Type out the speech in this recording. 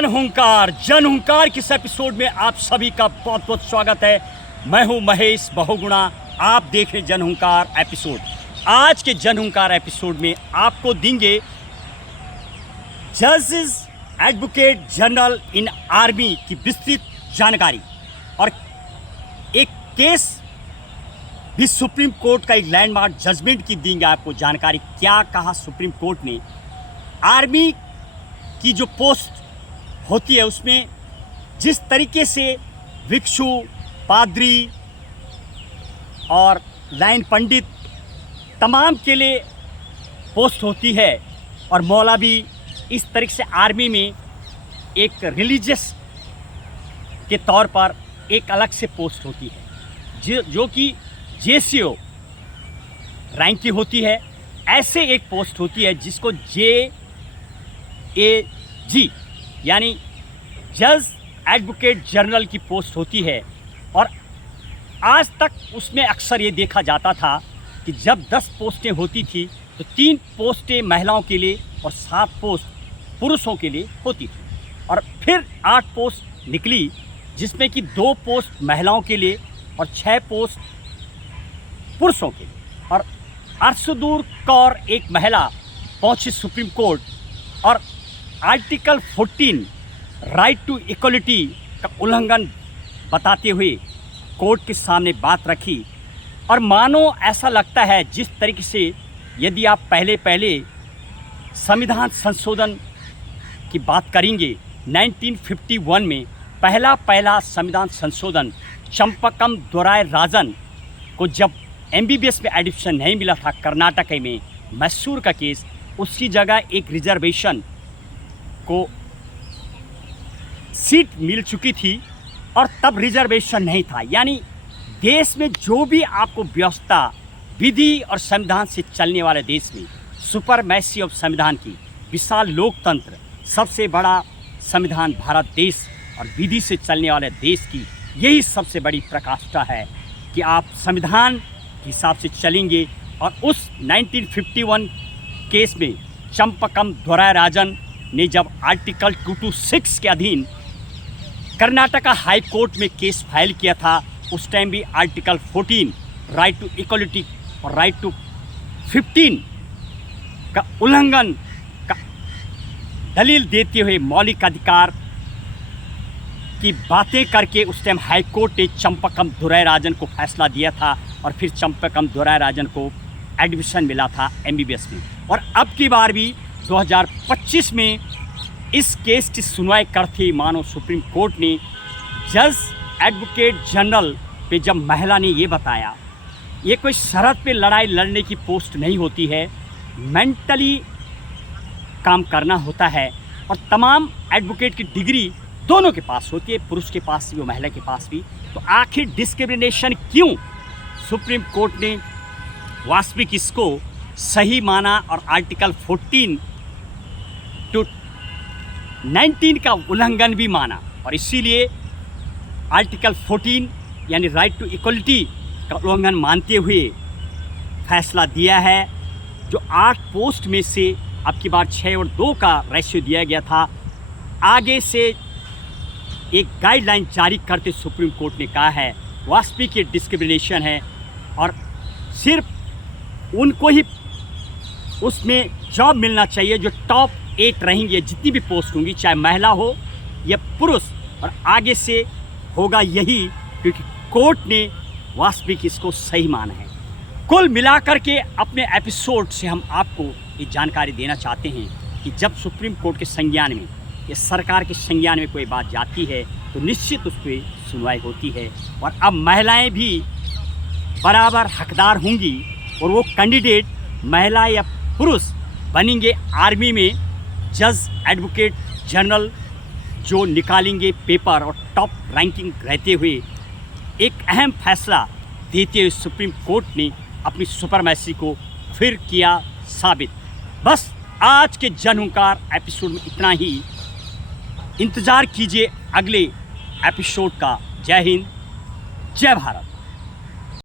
जन हुंकार के इस एपिसोड में आप सभी का बहुत बहुत स्वागत है। मैं हूं महेश बहुगुणा। आप देख रहे जन हुंकार एपिसोड। आज के जन हुंकार एपिसोड में आपको देंगे जजेस एडवोकेट जनरल इन आर्मी की विस्तृत जानकारी और एक केस भी सुप्रीम कोर्ट का एक लैंडमार्क जजमेंट की देंगे आपको जानकारी। क्या कहा सुप्रीम कोर्ट ने, आर्मी की जो पोस्ट होती है उसमें जिस तरीके से भिक्षु, पादरी और लाइन पंडित तमाम के लिए पोस्ट होती है और मौलवी, इस तरीके से आर्मी में एक रिलीजियस के तौर पर एक अलग से पोस्ट होती है जो कि जेसीओ रैंक की होती है। ऐसे एक पोस्ट होती है जिसको JAG यानी जज एडवोकेट जनरल की पोस्ट होती है। और आज तक उसमें अक्सर ये देखा जाता था कि जब 10 पोस्टें होती थी तो 3 पोस्टें महिलाओं के लिए और 7 पोस्ट पुरुषों के लिए होती थी। और फिर 8 पोस्ट निकली जिसमें कि 2 पोस्ट महिलाओं के लिए और 6 पोस्ट पुरुषों के लिए। और अर्शदूर कौर एक महिला पहुंची सुप्रीम कोर्ट और आर्टिकल 14 राइट टू इक्वलिटी का उल्लंघन बताते हुए कोर्ट के सामने बात रखी। और मानो ऐसा लगता है जिस तरीके से यदि आप पहले संविधान संशोधन की बात करेंगे, 1951 में पहला संविधान संशोधन चंपकम दोराय राजन को जब MBBS में एडमिशन नहीं मिला था कर्नाटक में मैसूर का केस, उसकी जगह एक रिजर्वेशन को सीट मिल चुकी थी और तब रिजर्वेशन नहीं था। यानी देश में जो भी आपको व्यवस्था विधि और संविधान से चलने वाले देश में सुपरमैसी ऑफ संविधान की विशाल लोकतंत्र, सबसे बड़ा संविधान भारत देश और विधि से चलने वाले देश की यही सबसे बड़ी प्रकाष्ठा है कि आप संविधान के हिसाब से चलेंगे। और उस 1951 केस में चंपकम दोराय राजन ने जब आर्टिकल 226 के अधीन कर्नाटका हाई कोर्ट में केस फाइल किया था, उस टाइम भी आर्टिकल 14 राइट टू इक्वलिटी और राइट टू 15 का उल्लंघन का दलील देते हुए मौलिक अधिकार की बातें करके उस टाइम हाई कोर्ट ने चंपकम दोराय राजन को फैसला दिया था और फिर चंपकम दोराय राजन को एडमिशन मिला था MBBS में। और अब की बार भी 2025 में इस केस की सुनवाई करते मानो सुप्रीम कोर्ट ने जज एडवोकेट जनरल पे जब महिला ने ये बताया, ये कोई सरहद पे लड़ाई लड़ने की पोस्ट नहीं होती है, मेंटली काम करना होता है। और तमाम एडवोकेट की डिग्री दोनों के पास होती है, पुरुष के पास भी और महिला के पास भी। तो आखिर डिस्क्रिमिनेशन क्यों? सुप्रीम कोर्ट ने वास्तविक इसको सही माना और आर्टिकल 14 टू 19 का उल्लंघन भी माना। और इसीलिए आर्टिकल 14 यानी राइट टू इक्वलिटी का उल्लंघन मानते हुए फैसला दिया है। जो 8 पोस्ट में से अब की बार 6 और 2 का रेशियो दिया गया था, आगे से एक गाइडलाइन जारी करते सुप्रीम कोर्ट ने कहा है वास्तविक ये डिस्क्रिमिनेशन है और सिर्फ उनको ही उसमें जॉब मिलना चाहिए जो टॉप 8 रहेंगे, जितनी भी पोस्ट होंगी, चाहे महिला हो या पुरुष। और आगे से होगा यही क्योंकि कोर्ट ने वास्तविक इसको सही माना है। कुल मिलाकर के अपने एपिसोड से हम आपको ये जानकारी देना चाहते हैं कि जब सुप्रीम कोर्ट के संज्ञान में या सरकार के संज्ञान में कोई बात जाती है तो निश्चित उस पर सुनवाई होती है। और अब महिलाएं भी बराबर हकदार होंगी और वो कैंडिडेट महिला या पुरुष बनेंगे आर्मी में जज एडवोकेट जनरल, जो निकालेंगे पेपर और टॉप रैंकिंग रहते हुए एक अहम फैसला देते हुए सुप्रीम कोर्ट ने अपनी सुपरमैसी को फिर किया साबित। बस आज के जन हुंकार एपिसोड में इतना ही। इंतज़ार कीजिए अगले एपिसोड का। जय हिंद, जय भारत।